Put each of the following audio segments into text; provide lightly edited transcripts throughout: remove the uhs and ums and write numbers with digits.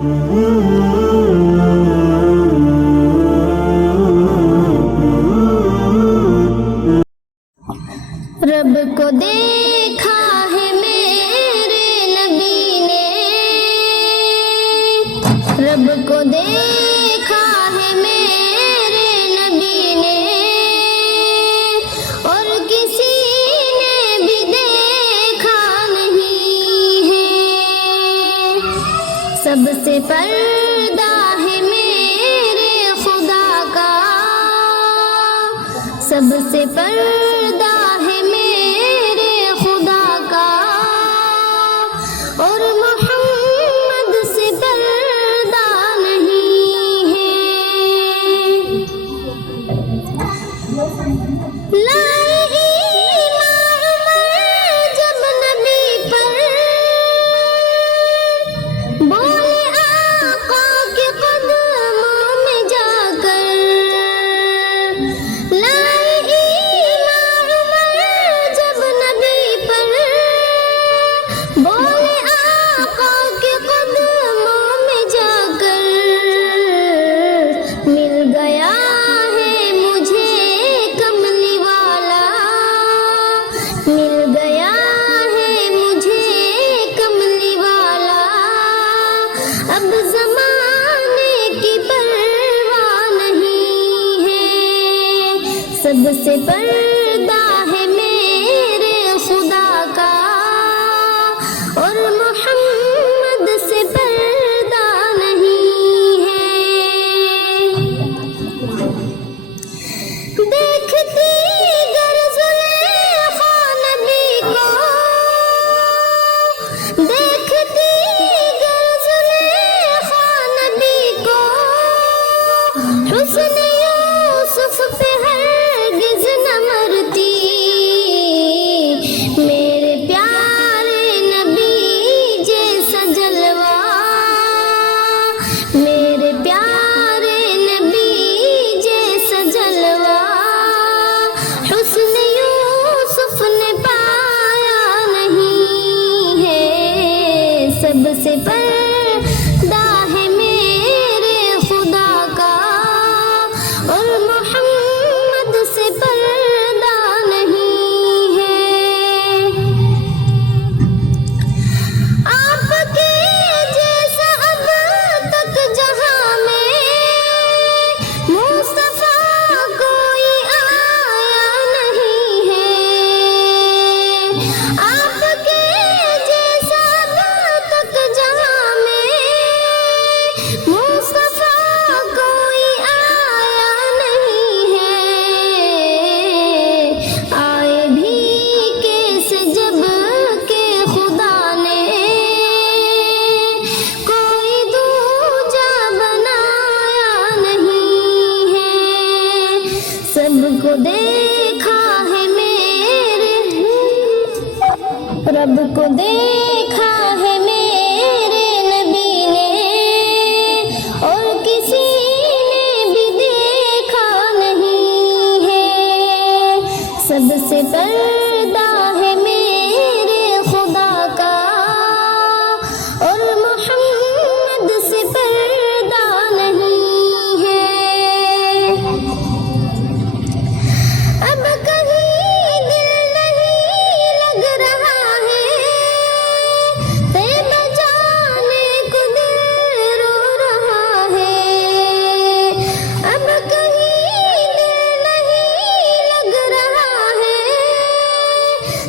رب کو دیکھا ہے میرے نبی نے، رب کو دیکھا ہے میرے نبی نے، اور کسی نے بھی دیکھا نہیں ہے۔ سب سے پردہ ہے میرے خدا کا، سب سے پردہ ہے میرے خدا کا، اور محمد سے پردہ نہیں ہے۔ لائے ایمان عمر جب نبی پر، بولے آقا کے قدموں میں جا کر، لائے ایمان عمر جب نبی پر، بولے آقا کے قدموں میں جا کر، مل گیا ہے مجھے کملی والا، مل گیا ہے مجھے کملی والا، اب زمانے کی پرواہ نہیں ہے۔ سب سے پردہ ہے میرے خدا کا، اور محمد سے پردہ نہیں ہے۔ دیکھتی گر زلیخا نبی کو، دیکھتی گر زلیخا نبی کو، حسن یوسف پہ ہرگز نہ مرتی، میرے پیارے نبی جیسا جلوہ، میرے پیارے نبی جیسا جلوہ، حسن یوسف نے پایا نہیں ہے۔ سب سے پردہ ہے میرے خدا کا، اور محمد سے پردہ نہیں ہے۔ آپ کے جیسا اب تک جہاں میں مصطفیٰ کوئی آیا نہیں ہے۔ آپ کے جیسا اب تک جہاں میں مصطفیٰ کوئی آیا نہیں ہے۔ آئے بھی کیسے جب کہ خدا نے کوئی دوجا بنایا نہیں ہے۔ سب کو دیکھا ہے میرے، رب کو دیکھا ہے میرے نبی نے، اور کسی نے بھی دیکھا نہیں ہے۔ سب سے پردہ ہے میرے خدا کا، اور محمد سے پردہ نہیں ہے۔ اب کہیں دل نہیں لگ رہا ہے، بے جانے کو دل رو رہا ہے۔ اب کہیں دل نہیں لگ رہا ہے،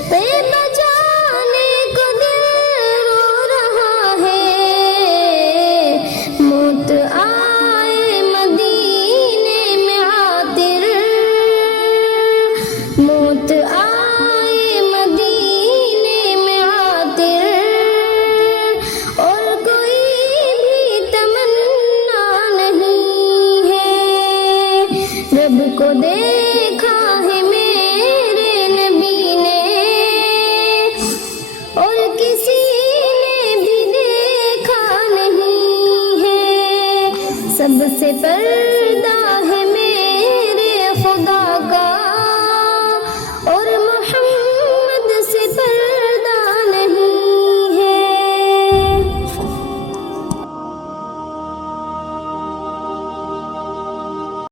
بے جانے کو دل رو رہا ہے۔ موت آئے مدینے میں عاطر، موت آئے مدینے میں عاطر، اور کوئی بھی تمنا نہیں ہے۔ رب کو دیکھا ہے میرے نبی نے، اور کسی نے بھی دیکھا نہیں ہے۔ سب سے